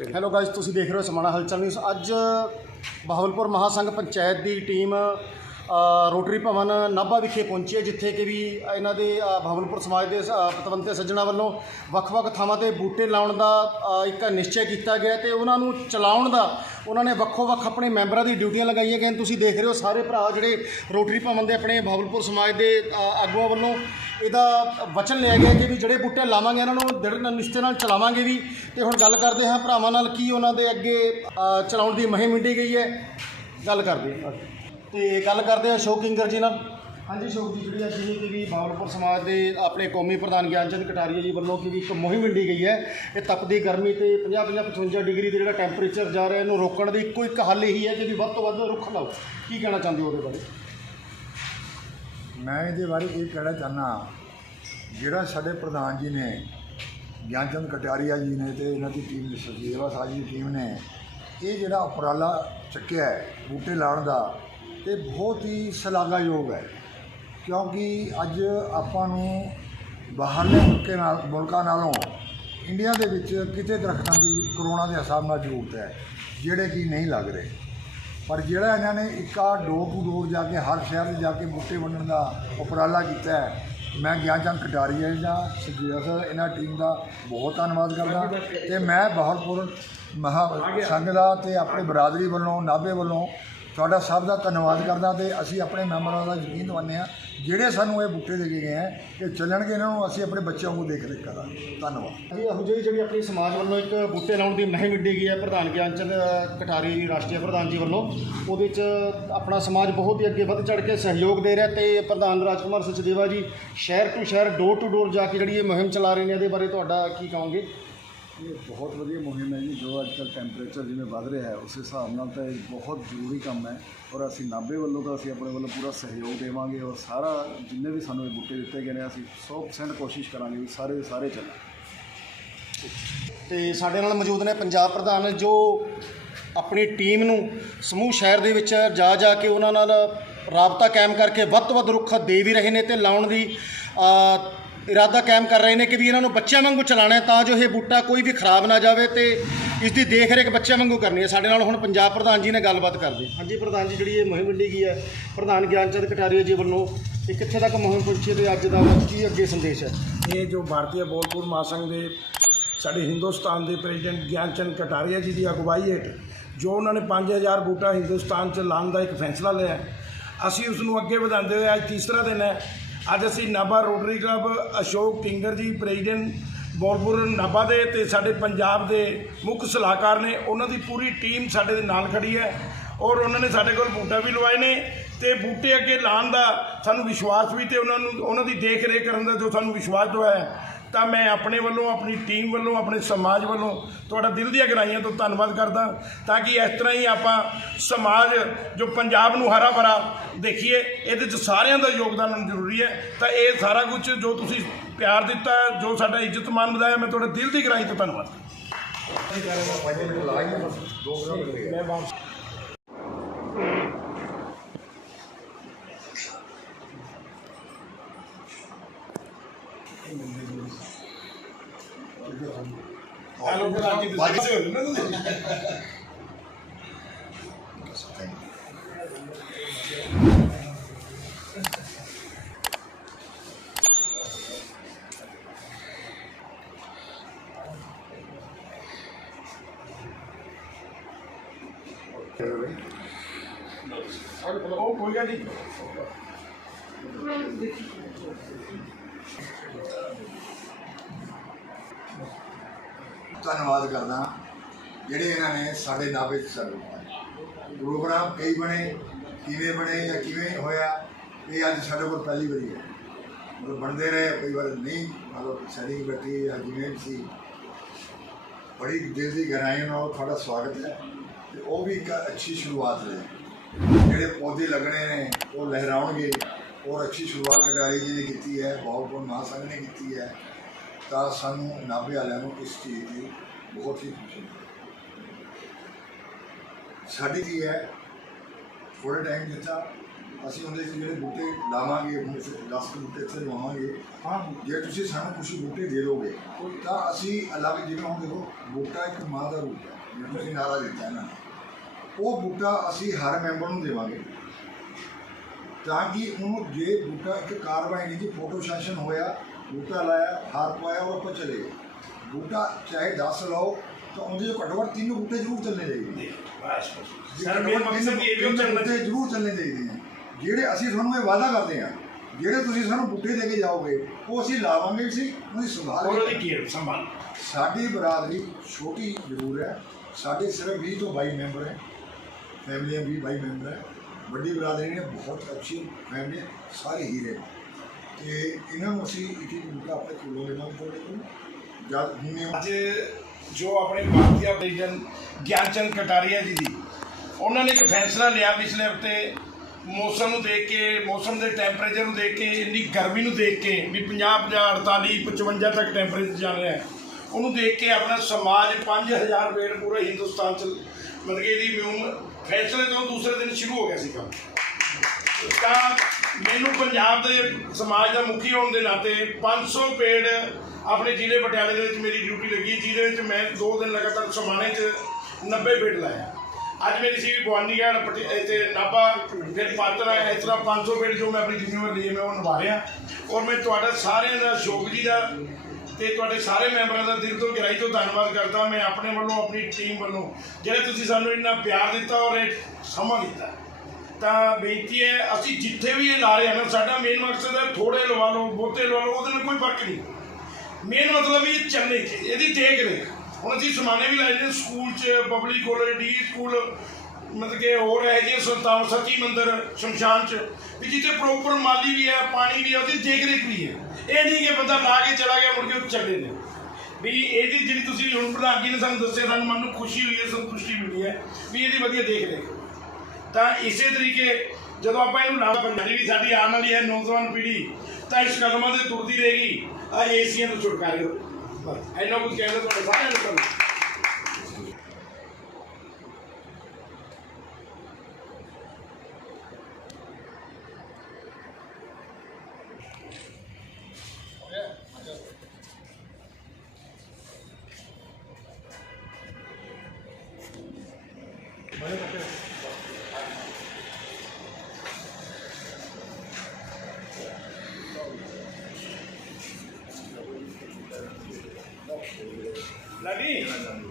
Hello guys ਤੁਸੀਂ ਦੇਖ ਰਹੇ ਹੋ ਸਮਾਣਾ ਹਲਚਲ ਨਿਊਜ਼ ਅੱਜ ਬਹਾਵਲਪੁਰ ਮਹਾਸੰਘ ਪੰਚਾਇਤ ਦੀ ਟੀਮ ਰੋਟਰੀ ਭਵਨ ਨਾਭਾ ਵਿਖੇ ਪਹੁੰਚੇ ਜਿੱਥੇ ਕਿ ਵੀ ਇਹਨਾਂ ਦੇ ਅ, ਸਮਾਜ ਦੇ ਅ, ਪਤਵੰਤੇ ਸੱਜਣਾ ਵੱਲੋਂ ਵੱਖ-ਵੱਖ ਥਾਵਾਂ ਤੇ ਬੂਟੇ ਲਾਉਣ ਦਾ ਇੱਕ ਨਿਸ਼ਚੈ ਕੀਤਾ ਗਿਆ ਤੇ ਉਹਨਾਂ ਨੂੰ ਚਲਾਉਣ ਦਾ ਉਹਨਾਂ ਨੇ ਵੱਖੋ-ਵੱਖ ਆਪਣੇ ਮੈਂਬਰਾਂ ਦੀ ਡਿਊਟੀਆਂ ਲਗਾਈਆਂ ਗਈਆਂ। ਤੁਸੀਂ ਦੇਖ ਰਹੇ ਹੋ ਸਾਰੇ ਭਰਾ ਜਿਹੜੇ ਰੋਟਰੀ ਭਵਨ ਦੇ ਆਪਣੇ ਬਹਾਵਲਪੁਰ ਸਮਾਜ ਦੇ ਆਗੂਆਂ ਵੱਲੋਂ ਇਹਦਾ ਵਚਨ ਲਿਆ ਗਿਆ ਕਿ ਵੀ ਜਿਹੜੇ ਬੂਟੇ ਲਾਵਾਂਗੇ ਇਹਨਾਂ ਨੂੰ ਦ੍ਰਿੜ ਨਿਸ਼ਚੇ ਨਾਲ ਚਲਾਵਾਂਗੇ ਵੀ। ਤੇ ਹੁਣ ਗੱਲ ਕਰਦੇ ਹਾਂ ਭਰਾਵਾਂ ਨਾਲ ਕੀ ਉਹਨਾਂ ਦੇ ਅੱਗੇ ਚਲਾਉਣ ਦੀ ਮੁਹਿੰਮ ਮਿੰਡੀ ਗਈ ਹੈ। ਗੱਲ ਕਰਦੇ ਹਾਂ। ਤੇ ਗੱਲ ਕਰਦੇ ਹਾਂ ਅਸ਼ੋਕ ਕਿੰਗਰ ਜੀ ਨਾਲ। ਹਾਂਜੀ ਅਸ਼ੋਕ ਜੀ ਜਿਹੜੀ ਅੱਜ ਇਹ ਕਿ ਵੀ ਬਾਵਲਪੁਰ ਸਮਾਜ ਦੇ ਆਪਣੇ ਕੌਮੀ ਪ੍ਰਧਾਨ ਗਿਆਨਚੰਦ ਕਟਾਰੀਆ ਜੀ ਵੱਲੋਂ ਕਿ ਵੀ ਇੱਕ ਮੁਹਿੰਮ ਮਿੰਡੀ ਗਈ ਹੈ ਇਹ ਤਪਦੀ ਗਰਮੀ ਤੇ 50 50 55 ਡਿਗਰੀ ਤੇ ਜਿਹੜਾ ਟੈਂਪਰੇਚਰ ਜਾ ਰਿਹਾ ਇਹਨੂੰ ਰੋਕਣ ਦੀ ਇੱਕੋ ਇੱਕ ਹੱਲ ਇਹੀ ਹੈ ਕਿ ਵੀ ਵੱਧ ਤੋਂ ਵੱਧ ਰੁੱਖ ਲਾਓ। ਕੀ ਕਹਿਣਾ ਚਾਹੁੰਦੇ ਹੋ ਉਹਦੇ ਬਾਰੇ? ਮੈਂ ਇਹਦੇ ਬਾਰੇ ਇਹ ਕਹਿਣਾ ਚਾਹੁੰਦਾ ਜਿਹੜਾ ਸਾਡੇ ਪ੍ਰਧਾਨ ਜੀ ਨੇ ਗਿਆਨਚੰਦ ਕਟਿਆਰੀਆ ਜੀ ਨੇ ਤੇ ਇਹਨਾਂ ਦੀ ਟੀਮ ਸਚੇਵਾ ਸਾਜ ਦੀ ਟੀਮ ਨੇ ਇਹ ਜਿਹੜਾ ਉਪਰਾਲਾ ਚੱਕਿਆ ਹੈ ਬੂਟੇ ਲਾਉਣ ਦਾ ਇਹ ਬਹੁਤ ਹੀ ਸ਼ਲਾਘਾਯੋਗ ਹੈ। ਕਿਉਂਕਿ ਅੱਜ ਆਪਾਂ ਨੂੰ ਬਾਹਰਲੇ ਮੁਲਕੇ ਨਾਲ, ਮੁਲਕਾਂ ਨਾਲੋਂ ਇੰਡੀਆ ਦੇ ਵਿੱਚ ਕਿਤੇ ਦਰਖਤਾਂ ਦੀ ਕਰੋਨਾ ਦੇ ਹਿਸਾਬ ਨਾਲ ਜ਼ਰੂਰਤ ਹੈ, ਜਿਹੜੇ ਕਿ ਨਹੀਂ ਲੱਗ ਰਹੇ। ਪਰ ਜਿਹੜਾ ਇਹਨਾਂ ਨੇ ਇੱਕਾ ਡੋਰ ਟੂ ਡੋਰ ਜਾ ਕੇ, ਹਰ ਸ਼ਹਿਰ 'ਚ ਜਾ ਕੇ ਬੂਟੇ ਵੰਡਣ ਦਾ ਉਪਰਾਲਾ ਕੀਤਾ ਹੈ, ਮੈਂ ਗਿਆਨਚੰਦ ਕਟਾਰੀਆ ਜੀ ਦਾ ਸੁਖਜੀਤ ਸਰ, ਇਹਨਾਂ ਟੀਮ ਦਾ ਬਹੁਤ ਧੰਨਵਾਦ ਕਰਦਾ। ਤੇ ਮੈਂ ਬਾਹਰਪੁਰ ਮਹਾ, ਸੰਘ ਦਾ ਤੇ ਆਪਣੇ ਬਰਾਦਰੀ ਵੱਲੋਂ, ਨਾਭੇ ਵੱਲੋਂ ਤੁਹਾਡਾ ਸਭ ਦਾ ਧੰਨਵਾਦ ਕਰਦਾ ਤੇ ਅਸੀਂ ਆਪਣੇ ਮੈਂਬਰਾਂ ਦਾ ਯਕੀਨ ਦਿਵਾਉਂਦੇ ਹਾਂ, ਜਿਹੜੇ ਸਾਨੂੰ ਇਹ ਬੂਟੇ ਦੇ ਕੇ ਗਏ ਹੈ ਕਿ ਚੱਲਣਗੇ ਇਹਨਾਂ ਨੂੰ ਅਸੀਂ ਆਪਣੇ ਬੱਚਿਆਂ ਨੂੰ ਦੇਖ ਰੇਖ ਕਰਾਂਗੇ। ਧੰਨਵਾਦ। ਜੀ ਇਹੋ ਜਿਹੀ ਜਿਹੜੀ ਆਪਣੀ ਸਮਾਜ ਵੱਲੋਂ ਇੱਕ ਬੂਟੇ ਲਾਉਣ ਦੀ ਮੁਹਿੰਮ ਵਿੱਢੀ ਗਈ ਹੈ, ਪ੍ਰਧਾਨ ਗਿਆਨਚੰਦ ਕਟਾਰੀ ਜੀ ਰਾਸ਼ਟਰੀ ਪ੍ਰਧਾਨ ਜੀ ਵੱਲੋਂ, ਉਹਦੇ 'ਚ ਆਪਣਾ ਸਮਾਜ ਬਹੁਤ ਹੀ ਅੱਗੇ ਵੱਧ ਚੜ ਕੇ ਸਹਿਯੋਗ ਦੇ ਰਿਹਾ ਤੇ ਪ੍ਰਧਾਨ ਰਾਜਕੁਮਾਰ ਸਚਦੇਵਾ ਜੀ, ਸ਼ਹਿਰ ਟੂ ਸ਼ਹਿਰ ਡੋਰ ਟੂ ਡੋਰ ਜਾ ਕੇ ਜਿਹੜੀ ਇਹ ਮੁਹਿੰਮ ਚਲਾ ਰਹੇ ਨੇ, ਇਹਦੇ ਬਾਰੇ ਤੁਹਾਡਾ ਕੀ ਕਹੋਗੇ? ਇਹ ਬਹੁਤ ਵਧੀਆ ਮੁਹਿੰਮ ਹੈ ਜੀ, ਜੋ ਅੱਜ ਕੱਲ੍ਹ ਟੈਂਪਰੇਚਰ ਜਿਵੇਂ ਵੱਧ ਰਿਹਾ ਹੈ, ਉਸ ਹਿਸਾਬ ਨਾਲ ਤਾਂ ਇਹ ਬਹੁਤ ਜ਼ਰੂਰੀ ਕੰਮ ਹੈ ਔਰ ਅਸੀਂ ਨਾਭੇ ਵੱਲੋਂ ਤਾਂ ਅਸੀਂ ਆਪਣੇ ਵੱਲੋਂ ਪੂਰਾ ਸਹਿਯੋਗ ਦੇਵਾਂਗੇ ਔਰ ਸਾਰਾ ਜਿੰਨੇ ਵੀ ਸਾਨੂੰ ਇਹ ਬੂਟੇ ਦਿੱਤੇ ਗਏ ਨੇ, ਅਸੀਂ 100% ਕੋਸ਼ਿਸ਼ ਕਰਾਂਗੇ ਵੀ ਸਾਰੇ ਦੇ ਸਾਰੇ ਚੱਲਣ। ਤੇ ਸਾਡੇ ਨਾਲ ਮੌਜੂਦ ਨੇ ਪੰਜਾਬ ਪ੍ਰਧਾਨ ਜੋ ਆਪਣੀ ਟੀਮ ਨੂੰ ਸਮੂਹ ਸ਼ਹਿਰ ਦੇ ਵਿੱਚ ਜਾ ਜਾ ਕੇ ਉਹਨਾਂ ਨਾਲ ਰਾਬਤਾ ਕਾਇਮ ਕਰਕੇ ਵੱਧ ਤੋਂ ਵੱਧ ਰੁੱਖ ਦੇ ਵੀ ਰਹੇ ਨੇ ਤੇ ਲਾਉਣ ਦੀ ਇਰਾਦਾ ਕਾਇਮ ਕਰ ਰਹੇ ਨੇ ਕਿ ਵੀ ਇਹਨਾਂ ਨੂੰ ਬੱਚਿਆਂ ਵਾਂਗੂ ਚਲਾਉਣਾ ਹੈ ਤਾਂ ਜੋ ਇਹ ਬੂਟਾ ਕੋਈ ਵੀ ਖਰਾਬ ਨਾ ਜਾਵੇ ਤੇ ਇਸ ਦੀ ਦੇਖ ਰੇਖ ਬੱਚਿਆਂ ਵਾਂਗੂ ਕਰਨੀ ਹੈ। ਸਾਡੇ ਨਾਲ ਹੁਣ ਪੰਜਾਬ ਪ੍ਰਧਾਨ ਜੀ ਨੇ ਗੱਲਬਾਤ ਕਰਦੇ ਹਾਂਜੀ ਪ੍ਰਧਾਨ ਜੀ ਜਿਹੜੀ ਇਹ ਮੁਹਿੰਮ ਵੰਡੀ ਗਈ ਹੈ ਪ੍ਰਧਾਨ ਗਿਆਨਚੰਦ ਕਟਾਰੀਆ ਜੀ ਵੱਲੋਂ ਇਹ ਕਿੱਥੇ ਤੱਕ ਮੁਹਿੰਮ ਪਹੁੰਚੀ ਹੈ ਤੇ ਅੱਜ ਦਾ ਕੀ ਅੱਗੇ ਸੰਦੇਸ਼ ਹੈ? ਇਹ ਜੋ ਭਾਰਤੀ ਬੋਲਪੁਰ ਮਹਾਸੰਘ ਦੇ ਸਾਡੇ ਹਿੰਦੁਸਤਾਨ ਦੇ ਪ੍ਰੈਜ਼ੀਡੈਂਟ ਗਿਆਨਚੰਦ ਕਟਾਰੀਆ ਜੀ ਦੀ ਅਗਵਾਈ ਹੇਠ ਜੋ ਉਹਨਾਂ ਨੇ 5000 ਬੂਟਾ ਹਿੰਦੁਸਤਾਨ 'ਚ ਲਾਉਣ ਦਾ ਇੱਕ ਫੈਸਲਾ ਲਿਆ ਅਸੀਂ ਉਸ ਨੂੰ ਅੱਗੇ ਵਧਾਉਂਦੇ ਹੋਏ ਅੱਜ ਤੀਸਰਾ ਦਿਨ ਹੈ। ਅੱਜ ਅਸੀਂ Nabha Rotary club Ashok Kingar ji, president Bolpur Nabha ਦੇ ਤੇ ਸਾਡੇ ਪੰਜਾਬ ਦੇ ਮੁੱਖ ਸਲਾਹਕਾਰ ਨੇ। ਉਹਨਾਂ ਦੀ ਪੂਰੀ ਟੀਮ ਸਾਡੇ ਦੇ ਨਾਲ ਖੜੀ ਹੈ ਔਰ ਉਹਨਾਂ ਨੇ ਸਾਡੇ ਕੋਲ ਬੂਟਾ ਵੀ ਲਵਾਏ ਨੇ ਤੇ ਬੂਟੇ ਅੱਗੇ ਲਾਉਣ ਦਾ ਸਾਨੂੰ ਵਿਸ਼ਵਾਸ ਵੀ ਤੇ ਉਹਨਾਂ ਨੂੰ ਉਹਨਾਂ ਦੀ ਦੇਖ ਰੇਖ ਕਰਨ ਦਾ ਜੋ ਸਾਨੂੰ ਵਿਸ਼ਵਾਸ ਦਵਾਇਆ ਹੈ। ਤਾਂ ਮੈਂ ਆਪਣੇ ਵੱਲੋਂ, ਆਪਣੀ ਟੀਮ ਵੱਲੋਂ, ਆਪਣੇ ਸਮਾਜ ਵੱਲੋਂ ਤੁਹਾਡਾ ਦਿਲ ਦੀਆਂ ਗਹਿਰਾਈਆਂ ਤੋਂ ਧੰਨਵਾਦ ਕਰਦਾ ਤਾਂ ਕਿ ਇਸ ਤਰ੍ਹਾਂ ਹੀ ਆਪਾਂ ਸਮਾਜ ਜੋ ਪੰਜਾਬ ਨੂੰ ਹਰਾ ਭਰਾ ਦੇਖੀਏ, ਇਹਦੇ 'ਚ ਸਾਰਿਆਂ ਦਾ ਯੋਗਦਾਨ ਜ਼ਰੂਰੀ ਹੈ। ਤਾਂ ਇਹ ਸਾਰਾ ਕੁਝ ਜੋ ਤੁਸੀਂ ਪਿਆਰ ਦਿੱਤਾ, ਜੋ ਸਾਡਾ ਇੱਜ਼ਤ ਮਾਨ ਵਧਾਇਆ ਮੈਂ ਤੁਹਾਡੇ ਦਿਲ ਦੀ ਗਹਿਰਾਈ ਤੋਂ ਧੰਨਵਾਦ ਉਹ ਕੋਈ ਗੱਲ ਨਹੀਂ ਧੰਨਵਾਦ ਕਰਦਾ ਜਿਹੜੇ ਇਹਨਾਂ ਨੇ ਸਾਡੇ ਨਾਭੇ 'ਚ ਚੱਲ ਪ੍ਰੋਗਰਾਮ ਕਈ ਬਣੇ, ਕਿਵੇਂ ਬਣੇ ਜਾਂ ਕਿਵੇਂ ਹੋਇਆ, ਇਹ ਅੱਜ ਸਾਡੇ ਕੋਲ ਪਹਿਲੀ ਵਾਰੀ ਹੈ। ਮਤਲਬ ਬਣਦੇ ਰਹੇ, ਕਈ ਵਾਰ ਨਹੀਂ ਮਤਲਬ ਸੈਟਿੰਗ ਬੈਠੀ ਜਾਂ ਜਿਵੇਂ ਸੀ। ਬੜੀ ਦਿਲ ਦੀ ਗਹਿਰਾਈ ਨਾਲ ਤੁਹਾਡਾ ਸਵਾਗਤ ਹੈ ਤੇ ਉਹ ਵੀ ਇੱਕ ਅੱਛੀ ਸ਼ੁਰੂਆਤ ਹੈ। ਜਿਹੜੇ ਪੌਦੇ ਲੱਗਣੇ ਨੇ, ਉਹ ਲਹਿਰਾਉਣਗੇ। ਔਰ ਅੱਛੀ ਸ਼ੁਰੂਆਤ ਕਟਾਰੀ ਜੀ ਨੇ ਕੀਤੀ ਹੈ ਬਹੁਤ ਬਹੁਤ ਮਹਾਸੰਘ ਨੇ ਕੀਤੀ ਹੈ ਤਾਂ ਸਾਨੂੰ ਨਾਭੇ ਵਾਲਿਆਂ ਨੂੰ ਇਸ ਚੀਜ਼ ਦੀ ਬਹੁਤ ਹੀ ਖੁਸ਼ੀ ਹੈ ਸਾਡੀ ਕੀ ਹੈ ਥੋੜੇ ਟਾਈਮ ਦਿੱਤਾ ਅਸੀਂ ਉਹਦੇ ਜਿਹੜੇ ਬੂਟੇ ਲਾਵਾਂਗੇ ਉਹਦੇ 'ਚ 10 ਕੁ ਬੂਟੇ ਇੱਥੇ ਲਵਾਵਾਂਗੇ ਹਾਂ। ਜੇ ਤੁਸੀਂ ਸਾਨੂੰ ਕੁਝ ਬੂਟੇ ਦੇ ਦੋਗੇ ਤਾਂ ਅਸੀਂ ਅਲੱਗ ਜਿਵੇਂ ਹੁਣ ਦੇਖੋ ਬੂਟਾ ਇੱਕ ਮਾਂ ਦਾ ਰੂਪ ਹੈ ਜਿਵੇਂ ਤੁਸੀਂ ਨਾਰਾ ਦਿੱਤਾ ਨਾ। ਉਹ ਬੂਟਾ ਅਸੀਂ ਹਰ ਮੈਂਬਰ ਨੂੰ ਦੇਵਾਂਗੇ। ਤਾਂ ਕਿ ਉਹਨੂੰ ਜੇ ਬੂਟਾ ਇੱਕ ਕਾਰਵਾਈ ਨਹੀਂ ਜੀ ਫੋਟੋ ਸੈਸ਼ਨ ਹੋਇਆ ਬੂਟਾ ਲਾਇਆ ਹਾਰ ਪਾਇਆ ਉਹ ਆਪਾਂ ਚਲੇ ਗਏ ਬੂਟਾ ਚਾਹੇ 10 ਲਾਓ ਤਾਂ ਉਹਦੇ ਚੋਂ ਘੱਟੋ ਘੱਟ ਤਿੰਨ ਬੂਟੇ ਜ਼ਰੂਰ ਚੱਲਣੇ ਚਾਹੀਦੇ ਬਸ ਸਰ ਮੇਰਾ ਮਕਸਦ ਇਹ ਵੀ ਚੱਲਣਾ ਬੂਟੇ ਜ਼ਰੂਰ ਚੱਲਣੇ ਚਾਹੀਦੇ ਆ ਜਿਹੜੇ ਅਸੀਂ ਤੁਹਾਨੂੰ ਇਹ ਵਾਅਦਾ ਕਰਦੇ ਆ ਜਿਹੜੇ ਤੁਸੀਂ ਸਾਨੂੰ ਬੂਟੇ ਦੇ ਕੇ ਜਾਓਗੇ ਉਹ ਅਸੀਂ ਲਾਵਾਂਗੇ ਸੀ ਉਹਦੀ ਸੰਭਾਲ ਉਹਦੀ ਕੇਅਰ ਸੰਭਾਲ ਸਾਡੀ ਬਰਾਦਰੀ ਛੋਟੀ ਜ਼ਰੂਰ ਹੈ ਸਾਡੇ ਸਿਰਫ 20 ਤੋਂ 22 ਮੈਂਬਰ ਹੈ ਫੈਮਲੀਆਂ ਵੀ 22 ਮੈਂਬਰ ਹੈ ਵੱਡੀ ਬਰਾਦਰੀ ਨੇ ਬਹੁਤ ਅੱਛੀ ਫੈਮਲੀ ਹੈ, ਸਾਰੇ ਹੀਰੇ ਨੇ। ਤੇ ਇਹਨਾਂ ਨੂੰ ਅਸੀਂ ਇੱਕ ਇੱਕ ਬੂਟਾ ਆਪਣੇ ਕੋਲੋਂ ਲੈਣਾ ਤੁਹਾਡੇ ਕੋਲ। ਜਦ ਹੁਣ ਅੱਜ ਜੋ ਆਪਣੇ ਭਾਰਤੀ ਪ੍ਰੈਜ਼ੀਡੈਂਟ ਗਿਆਨਚੰਦ ਕਟਾਰੀਆ ਜੀ ਦੀ ਉਹਨਾਂ ਨੇ ਇੱਕ ਫੈਸਲਾ ਲਿਆ ਪਿਛਲੇ ਹਫ਼ਤੇ। ਮੌਸਮ ਨੂੰ ਦੇਖ ਕੇ ਮੌਸਮ ਦੇ ਟੈਂਪਰੇਚਰ ਨੂੰ ਦੇਖ ਕੇ ਇੰਨੀ ਗਰਮੀ ਨੂੰ ਦੇਖ ਕੇ ਵੀ 50 50 48 55 ਤੱਕ ਟੈਂਪਰੇਚਰ ਚੱਲ ਰਿਹਾ ਉਹਨੂੰ ਦੇਖ ਕੇ ਆਪਣਾ ਸਮਾਜ 5000 ਪੇੜ ਪੂਰੇ ਹਿੰਦੁਸਤਾਨ ਚ ਮਤਲਬ ਕਿ ਇਹਦੀ ਮੁਹਿੰਮ ਫੈਸਲੇ ਤੋਂ ਦੂਸਰੇ ਦਿਨ ਸ਼ੁਰੂ ਹੋ ਗਿਆ ਸੀ ਕੰਮ। ਤਾਂ ਮੈਨੂੰ ਪੰਜਾਬ ਦੇ ਸਮਾਜ ਦਾ ਮੁਖੀ ਹੋਣ ਦੇ ਨਾਤੇ 500 ਪੇੜ ਆਪਣੇ ਜ਼ਿਲ੍ਹੇ ਪਟਿਆਲੇ ਦੇ ਵਿੱਚ ਮੇਰੀ ਡਿਊਟੀ ਲੱਗੀ। ਜਿਹਦੇ ਵਿੱਚ ਮੈਂ 2 ਦਿਨ ਲਗਾਤਾਰ ਸਮਾਣੇ 'ਚ 90 ਪੇੜ ਲਾਇਆ। ਅੱਜ ਮੇਰੀ ਸੀ ਭਵਾਨੀਗੜ੍ਹ ਪਟਿ ਇੱਥੇ ਨਾਭਾ ਫਿਰ ਪਾਤਰ ਹੈ ਇਸ ਤਰ੍ਹਾਂ 500 ਪੇੜ ਜੋ ਮੈਂ ਆਪਣੀ ਜ਼ਿੰਮੇਵਾਰੀ ਲਈ ਹੈ, ਮੈਂ ਉਹ ਨਿਭਾ ਰਿਹਾ। ਔਰ ਮੈਂ ਤੁਹਾਡਾ ਸਾਰਿਆਂ ਦਾ ਸ਼ੋਕ ਜੀ ਦਾ ਤੇ ਤੁਹਾਡੇ ਸਾਰੇ ਮੈਂਬਰਾਂ ਦਾ ਦਿਲ ਤੋਂ ਗਹਿਰਾਈ ਤੋਂ ਧੰਨਵਾਦ ਕਰਦਾ। ਮੈਂ ਆਪਣੇ ਵੱਲੋਂ, ਆਪਣੀ ਟੀਮ ਵੱਲੋਂ ਜਿਹੜੇ ਤੁਸੀਂ ਸਾਨੂੰ ਇੰਨਾ ਪਿਆਰ ਦਿੱਤਾ ਔਰ ਇਹ ਸਮਾਂ ਦਿੱਤਾ, ਤਾਂ ਬੇਨਤੀ ਹੈ, ਅਸੀਂ ਜਿੱਥੇ ਵੀ ਇਹ ਲਾ ਰਹੇ ਹਾਂ ਸਾਡਾ ਮੇਨ ਮਕਸਦ ਹੈ ਥੋੜੇ ਲਵਾ ਲਓ, ਬਹੁਤੇ ਲਵਾ ਲਓ, ਉਹਦੇ ਨਾਲ ਕੋਈ ਫ਼ਰਕ ਨਹੀਂ। ਮੇਨ ਮਤਲਬ ਇਹ ਚੱਲਣੇ ਚ ਇਹਦੀ ਦੇਖ ਰੇਖ। ਹੁਣ ਅਸੀਂ ਸਮਾਨੇ ਵੀ ਲਾਏ ਨੇ, ਸਕੂਲ ਚ ਪਬਲਿਕ ਕਾਲਜ ਡੀ ਸਕੂਲ ਮਤਲਬ ਕਿ ਹੋਰ ਹੈ ਜੀ ਸੰਤਾਂ, ਸਤੀ ਮੰਦਰ, ਸ਼ਮਸ਼ਾਨ ਚ, ਵੀ ਜਿੱਥੇ ਪ੍ਰੋਪਰ ਮਾਲੀ ਵੀ ਹੈ, ਪਾਣੀ ਵੀ ਹੈ, ਉਹਦੀ ਦੇਖ ਰੇਖ ਵੀ ਹੈ। ਇਹ ਨਹੀਂ ਕਿ ਬੰਦਾ ਲਾ ਕੇ ਚਲਾ ਗਿਆ, ਮੁੜ ਕੇ ਉਹ ਚੱਲੇ ਨੇ ਵੀ ਇਹਦੀ ਜਿਹੜੀ ਤੁਸੀਂ ਹੁਣ ਪ੍ਰਧਾਨ ਜੀ ਨੇ ਸਾਨੂੰ ਦੱਸਿਆ, ਸਾਨੂੰ ਮਨ ਨੂੰ ਖੁਸ਼ੀ ਹੋਈ ਹੈ, ਸੰਤੁਸ਼ਟੀ ਮਿਲੀ ਹੈ, ਵੀ ਇਹਦੀ ਵਧੀਆ ਦੇਖ ਰੇਖ। ਤਾਂ ਇਸੇ ਤਰੀਕੇ ਜਦੋਂ ਆਪਾਂ ਇਹਨੂੰ ਨਾਲ ਪੰਜਾਬੀ ਵੀ ਸਾਡੀ ਆਉਣ ਵਾਲੀ ਹੈ, ਨੌਜਵਾਨ ਪੀੜ੍ਹੀ, ਤਾਂ ਇਸ ਕਦਮਾਂ ਤੇ ਤੁਰਦੀ ਰਹੇਗੀ ਆ ਏਸੀਆਂ ਤੋਂ ਛੁਟਕਾਰੇ ਹੋ ਬਸ, ਇੰਨਾ ਕੁਝ ਕਹਿੰਦਾ ਤੁਹਾਡੇ ਸਾਰਿਆਂ ਨੂੰ 来另一个。